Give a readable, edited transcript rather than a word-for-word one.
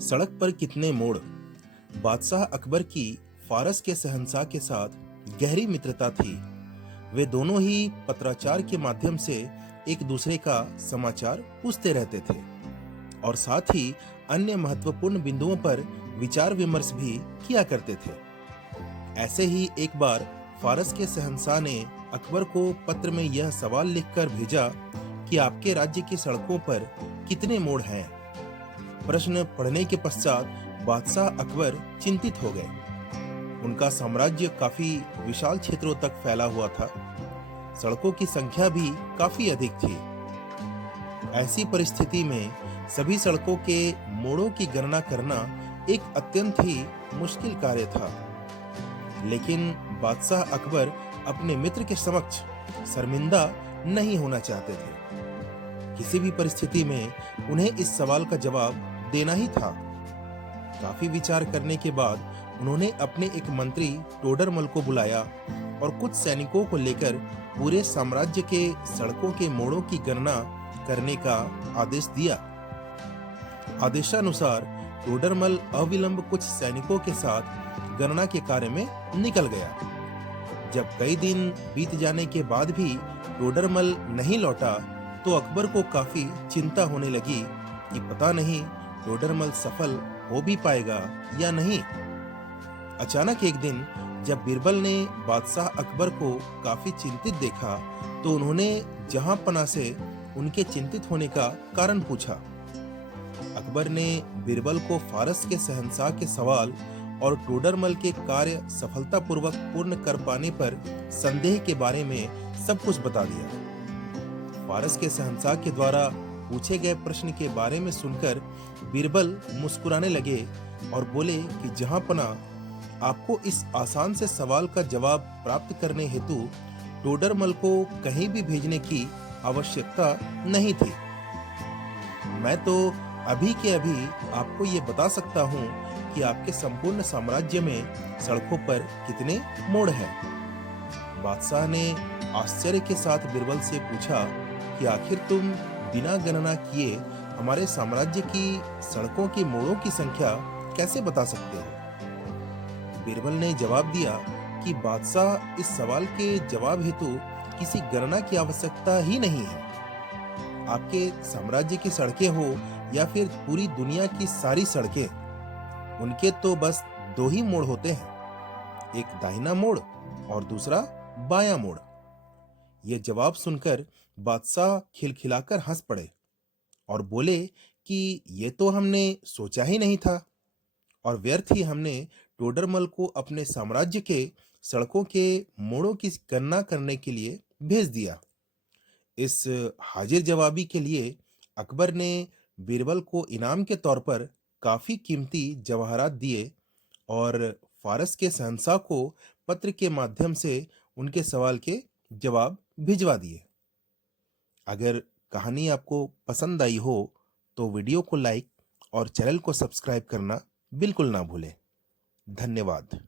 सड़क पर कितने मोड़। बादशाह अकबर की फारस के शहंशाह के साथ गहरी मित्रता थी। वे दोनों ही पत्राचार के माध्यम से एक दूसरे का समाचार पूछते रहते थे और साथ ही अन्य महत्वपूर्ण बिंदुओं पर विचार विमर्श भी किया करते थे। ऐसे ही एक बार फारस के शहंशाह ने अकबर को पत्र में यह सवाल लिखकर भेजा कि आपके राज्य की सड़कों पर कितने मोड़ हैं। प्रश्न पढ़ने के पश्चात बादशाह अकबर चिंतित हो गए। उनका साम्राज्य काफी विशाल क्षेत्रों तक फैला हुआ था। सड़कों की संख्या भी काफी अधिक थी। ऐसी परिस्थिति में सभी सड़कों के मोड़ों की गणना करना एक अत्यंत ही मुश्किल कार्य था। लेकिन बादशाह अकबर अपने मित्र के समक्ष शर्मिंदा नहीं होना चाहते थे। किसी भी परिस्थिति में उन्हें इस सवाल का जवाब देना ही था। काफी विचार करने के बाद उन्होंने अपने एक मंत्री टोडरमल को बुलाया और कुछ सैनिकों को लेकर पूरे साम्राज्य के सड़कों के मोड़ों की गणना करने का आदेश दिया। आदेशानुसार टोडरमल अविलंब कुछ सैनिकों के साथ गणना के कार्य में निकल गया। जब कई दिन बीत जाने के बाद भी टोडरमल नहीं लौटा तो अकबर को काफी चिंता होने लगी कि पता नहीं टोडरमल सफल हो भी पाएगा या नहीं। अचानक एक दिन जब बीरबल ने बादशाह अकबर को काफी चिंतित देखा तो उन्होंने जहांपना से उनके चिंतित होने का कारण पूछा। अकबर ने बीरबल को फारस के शहंशाह के सवाल और टोडरमल के कार्य सफलतापूर्वक पूर्ण कर पाने पर संदेह के बारे में सब कुछ बता दिया। फारस के शहंशाह के द्वारा पूछे गए प्रश्न के बारे में सुनकर बीरबल मुस्कुराने लगे और बोले कि जहांपना आपको इस आसान से सवाल का जवाब प्राप्त करने हेतु टोडरमल को कहीं भी भेजने की आवश्यकता नहीं थी। मैं तो अभी के अभी आपको ये बता सकता हूँ कि आपके संपूर्ण साम्राज्य में सड़कों पर कितने मोड़ हैं। बादशाह ने आश्चर्य के साथ बीरबल से पूछा कि आखिर तुम बिना गणना किए हमारे साम्राज्य की सड़कों के मोड़ों की संख्या कैसे बता सकते हो? बीरबल ने जवाब दिया कि बादशाह, इस सवाल के जवाब हेतु किसी गणना की आवश्यकता ही नहीं है। आपके साम्राज्य की सड़कें हो या फिर पूरी दुनिया की सारी सड़कें, उनके तो बस दो ही मोड़ होते हैं, एक दाहिना मोड़ और दूसरा बायां मोड़। यह जवाब सुनकर बादशाह खिलखिलाकर हंस पड़े और बोले कि ये तो हमने सोचा ही नहीं था और व्यर्थ ही हमने टोडरमल को अपने साम्राज्य के सड़कों के मोड़ों की गणना करने के लिए भेज दिया। इस हाजिर जवाबी के लिए अकबर ने बीरबल को इनाम के तौर पर काफी कीमती जवाहरात दिए और फारस के शहंशाह को पत्र के माध्यम से उनके सवाल के जवाब भिजवा दिए। अगर कहानी आपको पसंद आई हो तो वीडियो को लाइक और चैनल को सब्सक्राइब करना बिल्कुल ना भूलें। धन्यवाद।